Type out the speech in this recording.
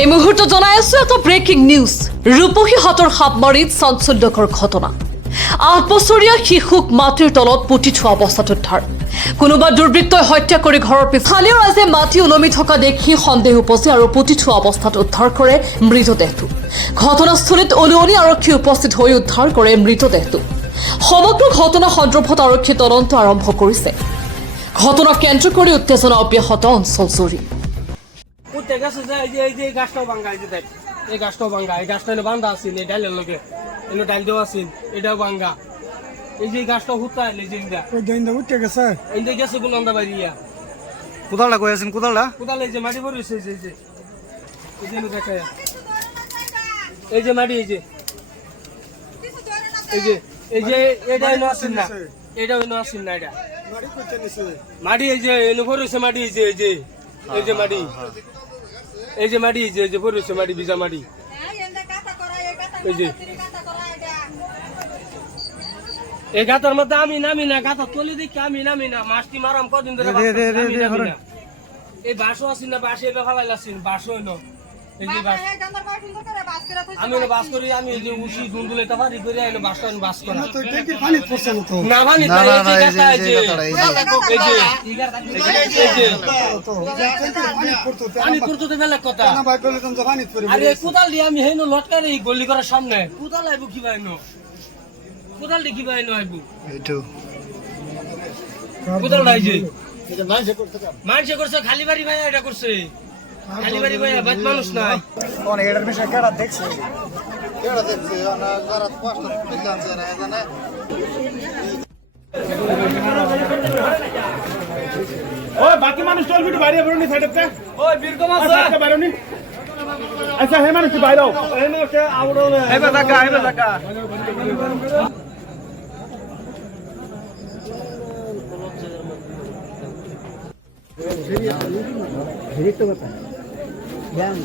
এই মুহূর্তে জনাই আছো এটা ব্রেকিং নিউজ। ৰূপহী হাতৰ সাপমাৰীত চাঞ্চল্যকৰ ঘটনা। 8 বছৰীয়া শিশুক মাটিৰ তলত পুতি থোৱা অৱস্থাত উদ্ধাৰ। কোনোবা দুৰ্বৃত্তই হত্যা কৰি ঘৰৰ স্থানীয় ৰাইজে মাটি ওলমি থকা দেখি সন্দেহ উপজি আৰু পুতি থোৱা অৱস্থাত উদ্ধাৰ কৰে মৃতদেহটো। ঘটনাস্থলীত ওলুৱনি আৰক্ষী উপস্থিত হৈ উদ্ধাৰ কৰে মৃতদেহটো। সমগ্ৰ ঘটনা সন্দৰ্ভত আৰক্ষী তদন্ত আৰম্ভ কৰিছে। ঘটনাক কেন্দ্ৰ কৰি উত্তেজনা অব্যাহত অঞ্চলজুৰি। উঠতে গেছে যে এই যে গাছটাও ভাঙ্গা, এই যে দেখ এই গাছটাও ভাঙ্গা, এই গাছটা এনে বান্ধা আছিল, এই ডাইলের লগে এনে ডাইল দেওয়া আছিল, এটাও ভাঙ্গা। এই যে গাছটা হুতা এলে যে উঠতে গেছে এই যে গেছে কোন আন্দা বাড়িয়া কোদালটা কই আছেন কোদালটা কোদালে যে মাটি ভরে রয়েছে, এই যে এই যে দেখা এই যে মাটি, এই যে এই যে এই যে এটা এনে আসেন না, এটা এনে আসেন না, এটা মাটি এই যে এনে ভরে রয়েছে মাটি, এই যে এই যে এই যে মাটি, এই যে মাটি, এই যে ভরে রয়েছে মাটি, ভিজা মাটি, এই যে এই গাতার মধ্যে আমি নামি না, গাতা তলি দেখি আমি নামি না, মাছটি মারাম কদিন ধরে এই বাসও আছি না, বাসে এবার ফালাই আসছেন, বাসও হইলো এই যে বাস আমি বাস করি, আমি এই যে উঠি দুলদুলে তাফারি করে আইলো বাসটা বাস করা না পানি পানি পড়তো তো বেলা কথা। আরে কোদাল দিয়ে আমি হেন লটকারে এই গলি করার সামনে কোদাল আইবো কি বাইনো, কোদাল দিয়ে কি বাইনো আইবো কোদাল নাই যে মানুষে করছে, খালি বাড়ি ভাই এটা করছে, খালি বাড়ি ভাই বাদ মানুষ নাই। অনেক এটার বিষয়ে কেডা দেখছে ওই বাকি মানুষ চল বিটু বাইরে বেরোনি সাইডে ওই বীরকম আছে বেরোনি। আচ্ছা হে মানুষ বাইরেও এই মাসে আউড়ো না এবার টাকা Yang